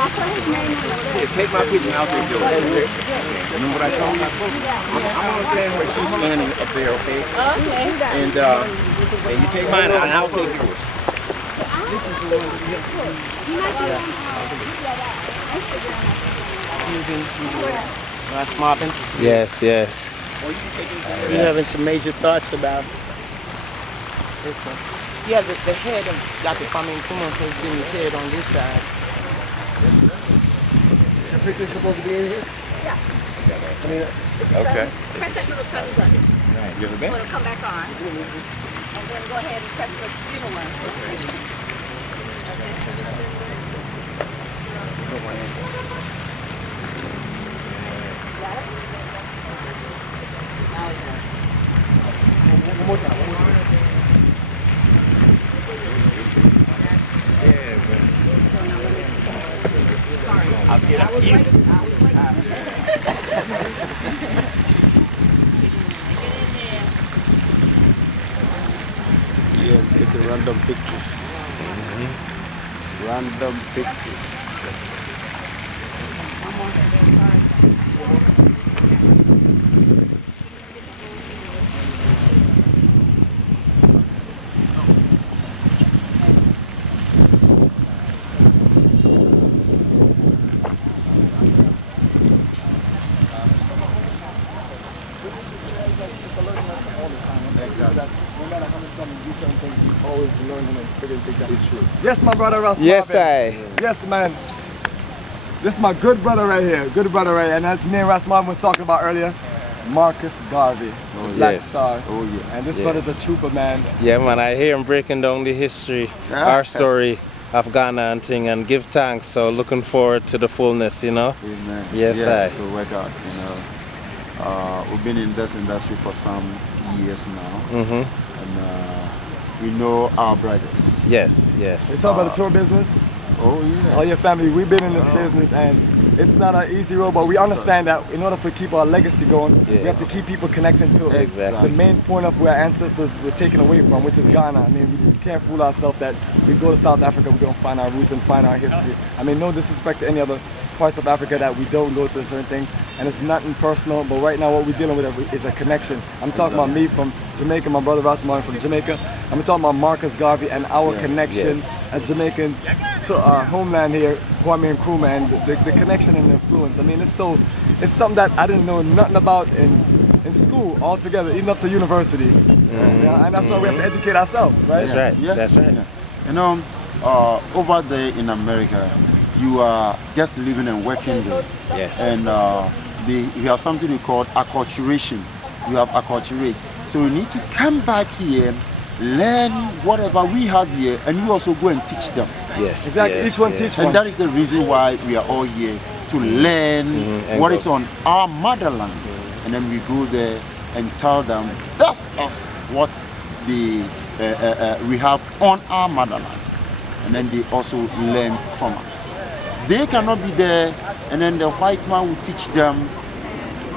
Here, take my picture and I'll take yours. Remember what I told you? I'm gonna stand where she's standing up there, okay? Okay. And you take mine and I'll take yours. This is the one Last mopping. Yes, yes. We're having some major thoughts about this one. Yeah, the head of Dr. Kwame Nkrumah has been the head on this side. The picture's supposed to be in here? Yeah. Okay. Press that little button. Right. You ever been? It'll come back on. And then go ahead and press the middle one. Got it? Now you know. One more time. I'll get up here. Yes, take a random picture. Random picture. Always learning and figuring things out. It's true. Yes, my brother Russ. Yes, Marvin. Yes, man. This is my good brother right here. Good brother right here. And as me and Russ Marvin was talking about earlier, Marcus Garvey, Black yes. Star. Oh yes. And this Yes. brother's a trooper, man. Yeah, man, I hear him breaking down the history, our story of Ghana and thing, and give thanks. So looking forward to the fullness, you know. Amen. Yes, yeah, I. it will work out. You know, we've been in this industry for some years now, and we know our brothers. Yes, We yes. talk about the tour business. Oh yeah. All your family, we've been in this business, and it's not an easy road, but we understand that in order to keep our legacy going, we have to Yes. keep people connecting to it. Exactly. The main point of where our ancestors were taken away from, which is Ghana. I mean, we can't fool ourselves that we go to South Africa, we're going to find our roots and find our history. I mean, no disrespect to any other parts of Africa that we don't go to certain things, and it's nothing personal, but right now what we're dealing with is a connection. I'm talking about me from Jamaica, my brother Rasman from Jamaica. I'm talking about Marcus Garvey and our connection Yes. as Jamaicans to our homeland here, Kwame Nkrumah, and the connection and the influence. I mean, it's something that I didn't know nothing about in school altogether, even up to university. Yeah, and that's why we have to educate ourselves, right? That's right. Yeah. That's right. Yeah. You know, over there in America, you are just living and working there. Yes. And you have something we call acculturation. You have acculturates. So you need to come back here, learn whatever we have here, and you also go and teach them. Yes. Exactly. yes, Each one yes. teach And one. that is the reason why we are all here, to learn and what go. is on our motherland. And then we go there and tell them, that's us what we have on our motherland. And then they also learn from us. They cannot be there, and then the white man will teach them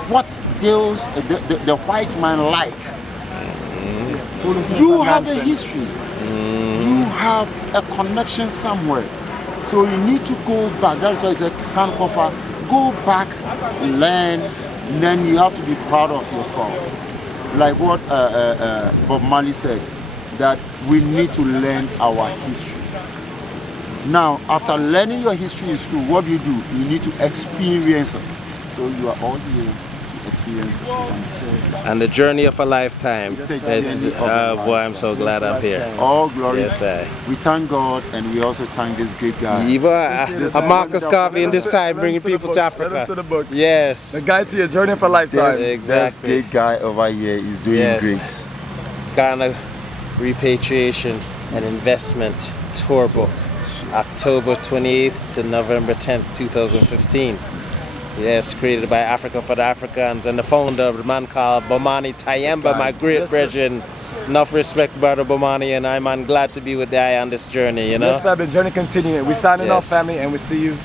what the white man like. Foolishness You and have a nonsense. history. You have a connection somewhere. So you need to go back. That's why it's a Sankofa. Go back, learn, and then you have to be proud of yourself. Like what Bob Marley said, that we need to learn our history. Now, after learning your history in school, what do? You need to experience it. So you are all here to experience this one. And the journey of a lifetime. It's a journey of a Boy, I'm so glad I'm here. All glory. Yes, I. We thank God, and we also thank this great guy. Eva, Marcus Garvey in this time bringing people to Let us see Africa. the book. Yes. The guide to your journey for lifetime. This Exactly. great guy over here is doing Yes. great. Ghana Repatriation and Investment Tour Book, October 28th to November 10th, 2015. Yes, created by Africa for the Africans, and the founder, the man called Bomani Tayemba, my great Yes, sir. brethren. Enough respect, brother Bomani, and I'm glad to be with I on this journey, you know? Yes, family, journey continuing. We're signing off, Yes. family, and we see you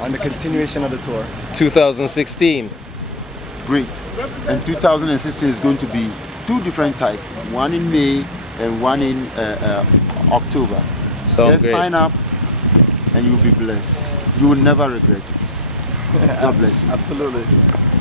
on the continuation of the tour. 2016. Great. And 2016 is going to be two different types, one in May and one in October. So Just great. sign up and you'll be blessed. You will never regret it. God bless you. Absolutely.